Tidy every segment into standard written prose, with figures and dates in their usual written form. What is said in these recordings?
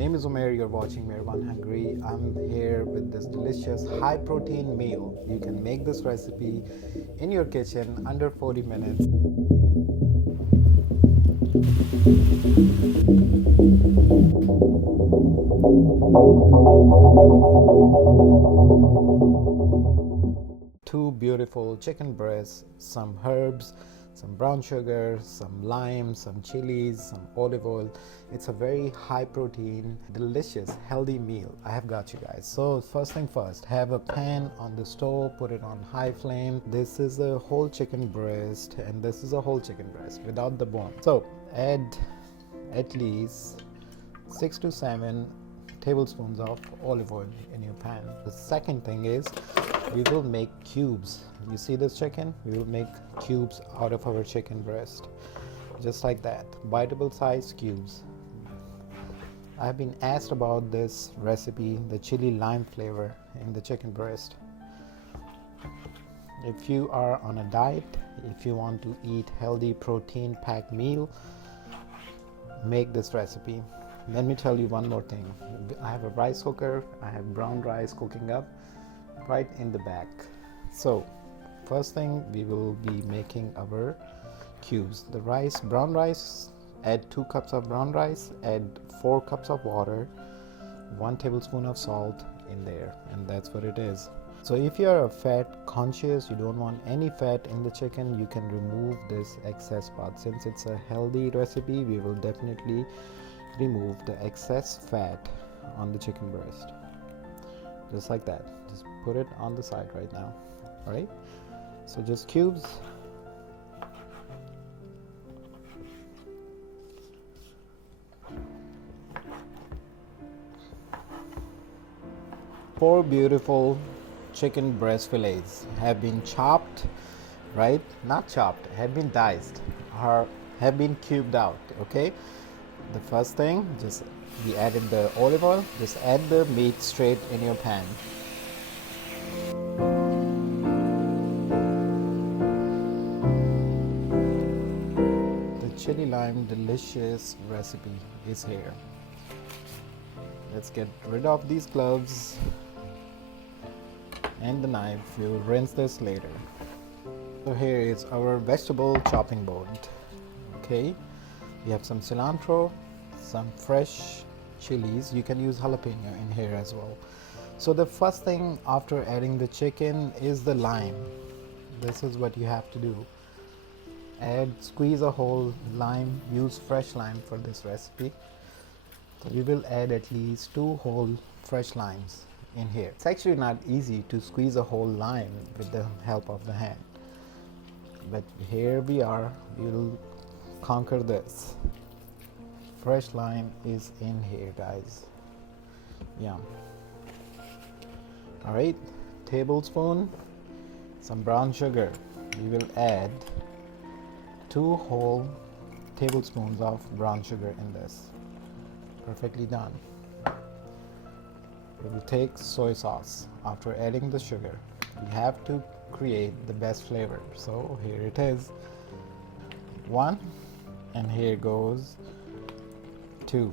name is Mair, you're watching Mair One Hungry. I'm here with this delicious high protein meal. You can make this recipe in your kitchen under 40 minutes. Two beautiful chicken breasts, some herbs, some brown sugar, some lime, some chilies, some olive oil. It's a very high protein, delicious, healthy meal. I have got you guys. So first thing first, have a pan on the stove, put it on high flame. This is a whole chicken breast and this is a whole chicken breast without the bone. So add at least 6 to 7 tablespoons of olive oil in your pan. The second thing is we will make cubes. You see this chicken? We will make cubes out of our chicken breast, just like that, biteable size cubes. I have been asked about this recipe, the chili lime flavor in the chicken breast. If you are on a diet, if you want to eat healthy protein packed meal, make this recipe. Let me tell you one more thing. I have a rice cooker. I have brown rice cooking up right in the back. So first thing, we will be making our cubes. The rice, brown rice, add 2 cups of brown rice, add 4 cups of water, 1 tablespoon of salt in there, and that's what it is. So if you are a fat conscious, you don't want any fat in the chicken, you can remove this excess part. Since it's a healthy recipe, we will definitely remove the excess fat on the chicken breast, just like that. Just put it on the side right now. All right, so just cubes. Four beautiful chicken breast fillets have been chopped, right? Not chopped, have been diced or have been cubed out. Okay, the first thing, just we added the olive oil. Just add the meat straight in your pan. The chili lime delicious recipe is here. Let's get rid of these gloves and the knife. We'll rinse this later. So here is our vegetable chopping board. Okay, we have some cilantro, some fresh chilies. You can use jalapeno in here as well. So the first thing after adding the chicken is the lime. This is what you have to do. Squeeze a whole lime. Use fresh lime for this recipe. So we will add at least 2 whole fresh limes in here. It's actually not easy to squeeze a whole lime with the help of the hand, but here we are. We'll conquer this. Fresh lime is in here, guys. Yum. All right, tablespoon, some brown sugar. We will add 2 whole tablespoons of brown sugar in this. Perfectly done. We will take soy sauce. After adding the sugar, we have to create the best flavor. So here it is. 1, and here goes 2.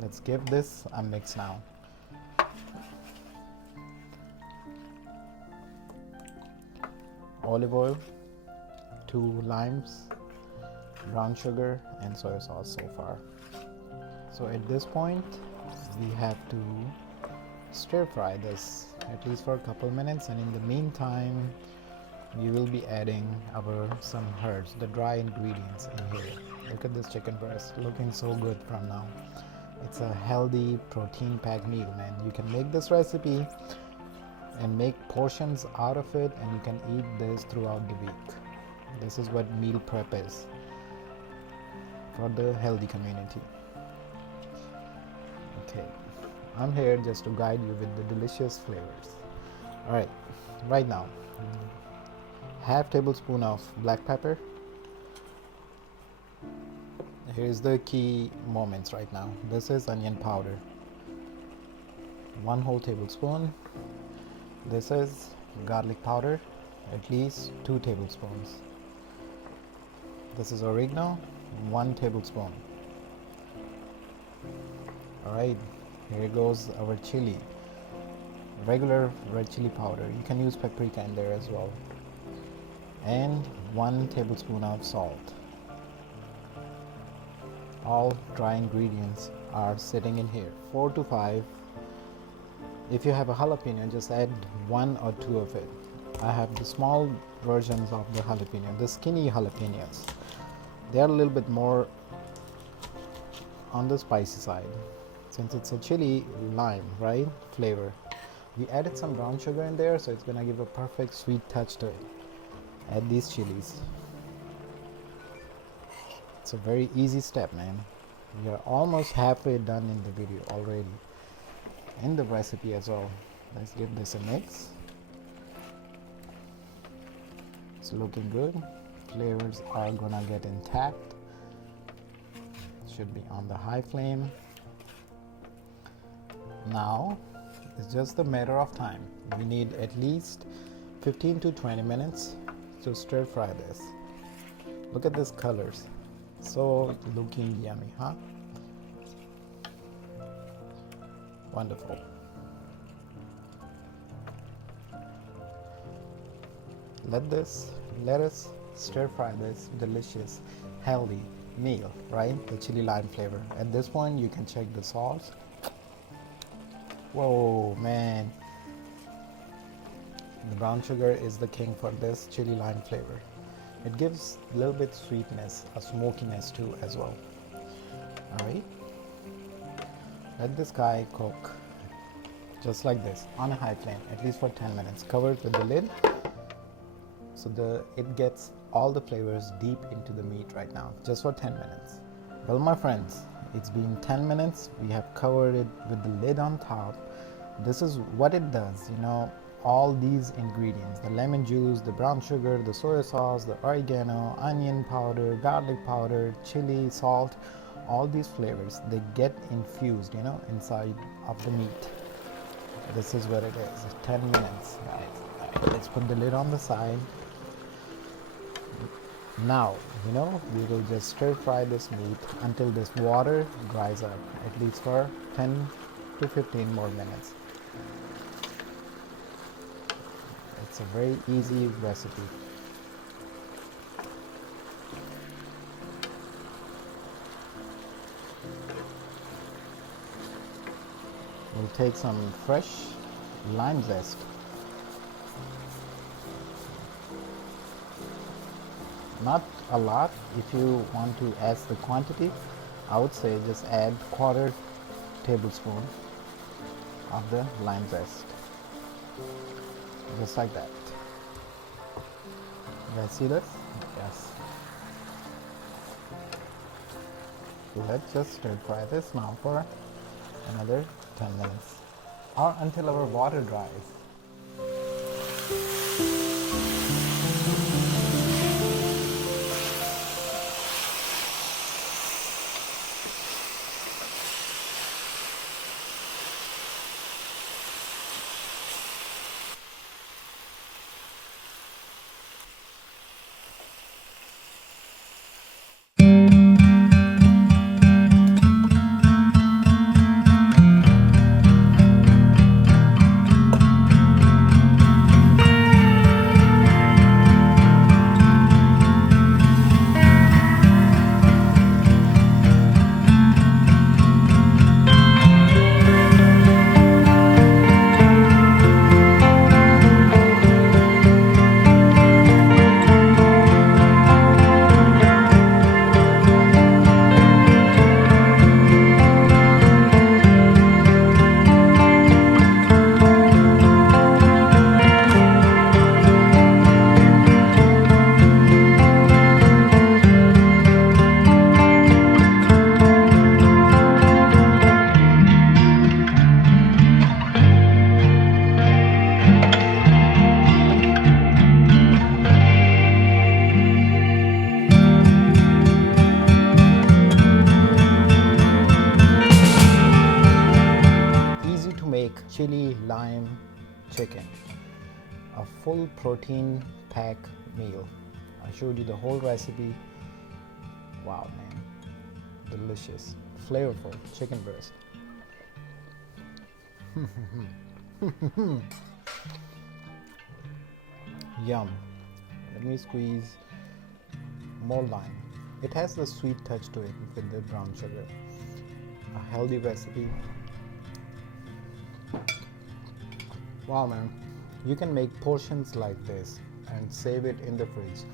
Let's give this a mix now. Olive oil, 2 limes, brown sugar, and soy sauce so far. So at this point, we have to stir fry this at least for a couple minutes, and in the meantime, we will be adding some herbs, the dry ingredients in here. Look at this chicken breast, looking so good from now. It's a healthy protein packed meal, man. You can make this recipe and make portions out of it, and you can eat this throughout the week. This is what meal prep is for the healthy community. Okay, I'm here just to guide you with the delicious flavors. All right, right now, half tablespoon of black pepper. Here's the key moments right now. This is onion powder, 1 whole tablespoon. This is garlic powder, at least 2 tablespoons. This is oregano, 1 tablespoon. All right, Here goes our chili, regular red chili powder. You can use paprika in there as well. And 1 tablespoon of salt. All dry ingredients are sitting in here, 4 to 5. If you have a jalapeno, just add 1 or 2 of it. I have the small versions of the jalapeno, the skinny jalapenos. They are a little bit more on the spicy side since it's a chili lime, right, flavor. We added some brown sugar in there, so it's gonna give a perfect sweet touch to it. Add these chilies. It's a very easy step, man. We are almost halfway done in the video already, in the recipe as well. Let's give this a mix. It's looking good. Flavors are gonna get intact. Should be on the high flame. Now it's just a matter of time. We need at least 15 to 20 minutes to stir fry this. Look at these colors, so looking yummy, huh? Wonderful. Let us stir fry this delicious healthy meal, right? The chili lime flavor. At this point you can check the salt. Whoa, man, the brown sugar is the king for this chili lime flavor. It gives a little bit sweetness, a smokiness too as well. All right, let this guy cook just like this on a high flame, at least for 10 minutes. Cover it with the lid so it gets all the flavors deep into the meat right now, just for 10 minutes. Well, my friends, it's been 10 minutes. We have covered it with the lid on top. This is what it does, you know, all these ingredients, the lemon juice, the brown sugar, the soy sauce, the oregano, onion powder, garlic powder, chili, salt, all these flavors, they get infused, you know, inside of the meat. This is what it is. 10 minutes, guys. Let's put the lid on the side. Now, you know, we will just stir fry this meat until this water dries up, at least for 10 to 15 more minutes. It's a very easy recipe. We'll take some fresh lime zest. Not a lot. If you want to add the quantity, I would say just add 1/4 tablespoon of the lime zest, just like that. You guys see this? Yes. Let's just stir fry this now for another 10 minutes or until our water dries. Chili lime chicken, a full protein pack meal. I showed you the whole recipe. Wow, man, delicious, flavorful chicken breast. Yum. Let me squeeze more lime. It has the sweet touch to it with the brown sugar. A healthy recipe. Wow, man. You can make portions like this and save it in the fridge.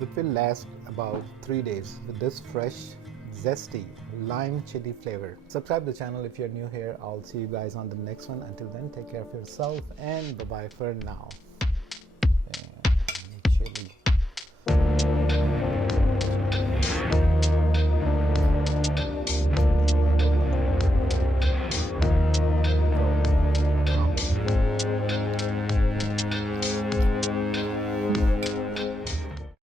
It will last about 3 days with this fresh, zesty lime chili flavor. Subscribe to the channel if you're new here. I'll see you guys on the next one. Until then, take care of yourself and bye bye for now.